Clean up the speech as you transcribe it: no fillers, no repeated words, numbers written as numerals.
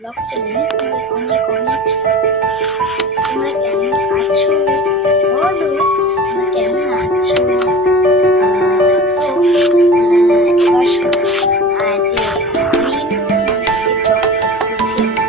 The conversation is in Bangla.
ব্লগ চ্যানেলে তোমাদের অনেক অনেক তোমরা কেমন আছো বলো, তোমরা কেমন আছো? তো এবার শোনো, যে আমি কিন্তু যে ব্লগ করছি